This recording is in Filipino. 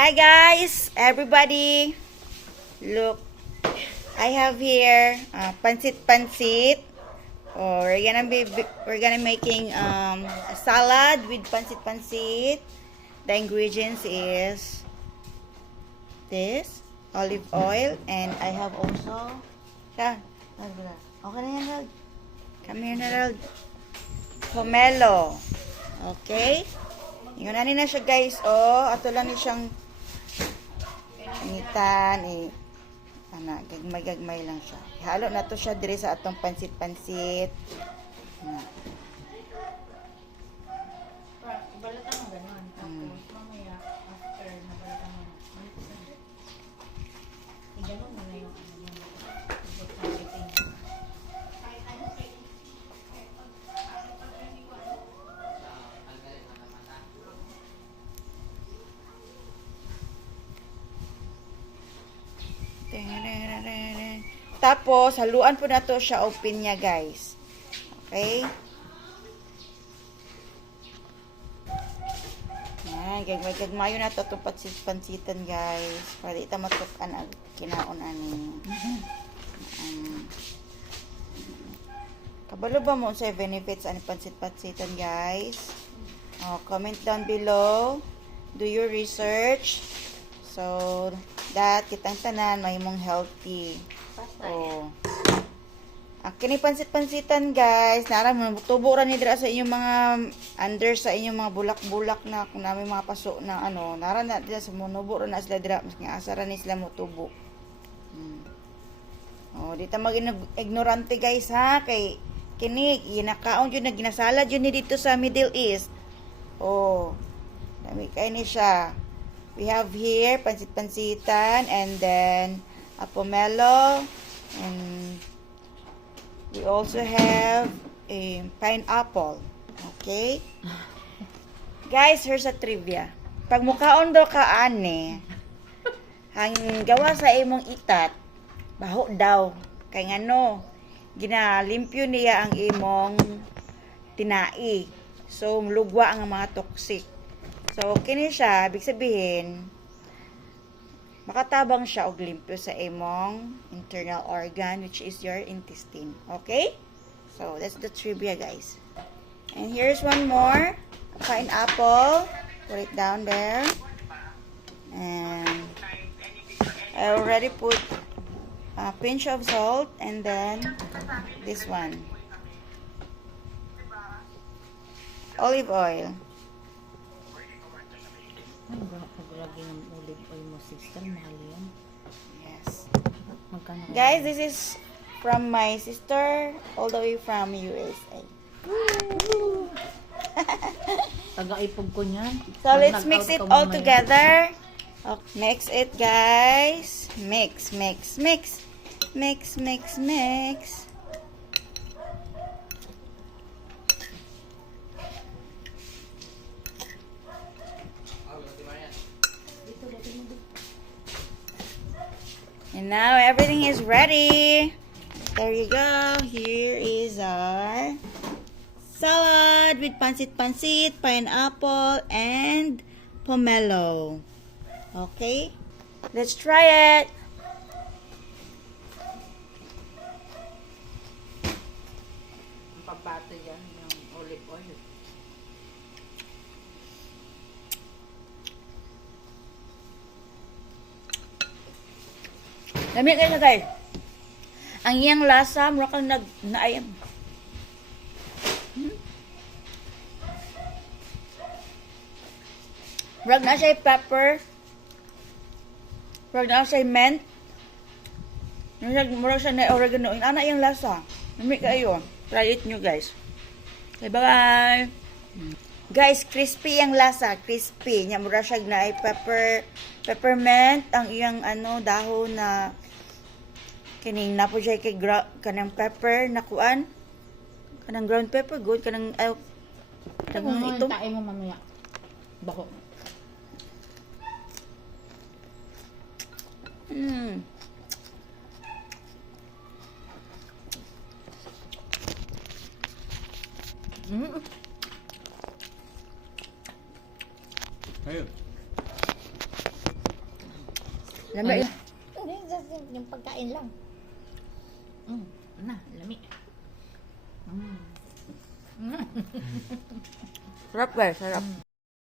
Hi guys, everybody. Look, I have here pancit. Or we're gonna making a salad with pancit. The ingredients is this olive oil, and I have also okay na yan, Rod. Come here na, Rod. Pomelo. Okay? Yun na siya, guys. Oh, ato lang ni siyang initan gagmay lang siya. Ihalo na to siya dire sa atong pansit. Balatan mo gano'n. Tapos mamaya after na balatan mo. Gano'n mo na yung Tapos, haluan po na to siya og pinya, guys. Okay? Yan, gagmayo na to itong pansitan, guys. Para di ta matukan ang kinaon ani. Kabalo ba mo sa benefits ani pansitan, guys? Comment down below. Do your research. So, that kitang tanan mahimong healthy. Kini pansitan, guys. Nara mo tubo ra ni dira sa inyong mga under sa inyong mga bulak-bulak na kung namin mga paso na nara na dira sa munubo ra na sila dira mas nga asa ra ni sila mo tubo. Di ta mag-ignorante, guys, ha, kay kini ginakaon jud na ginasalad jud ni dito sa Middle East. Dami kay ni siya. We have here pansitan, and then a pomelo, and we also have a pineapple. Okay? Guys, here's a trivia. Pag mukaon daw ka ani, ang gawa sa imong itat, baho daw. Kay ngano, ginalimpyo niya ang imong tinai. So, lugwa ang mga toxic. So, kini siya, ibig sabihin, makatabang siya og limpyo sa imong internal organ, which is your intestine. Okay? So, that's the trivia, guys. And here's one more. Pineapple. Put it down there. And I already put a pinch of salt, and then this one. Olive oil. Ay, paglagi ng olive oil mo, sister, mahal yan. Yes. Magkano? Guys, this is from my sister all the way from USA. Taga-ipog ko niyan. So let's mix it all together. Okay, mix it, guys. Mix. And now everything is ready. There you go. Here is our salad with pancit, pineapple, and pomelo. Okay? Let's try it. Ang pabato yan, yung olive oil. Lamig kayo, guys. Ang iyang lasa, mura kang naayam. Murag na siya pepper. Murag na siya mint. Murag siya na oregano. Yung anak yung lasa. Lamig kayo. Try it nyo, guys. Okay, bye-bye. Guys, crispy ang lasa. Crispy. Nya mura siya na ay peppermint. Ang iyang dahon na kining napo siya kay kanang pepper na kuan. Kanang ground pepper good kanang kanang ito. Tae mo mamaya. Bako. Ayun. Lamig. Hindi, just yung pagkain lang. Na, lami. Sarap guys, sarap.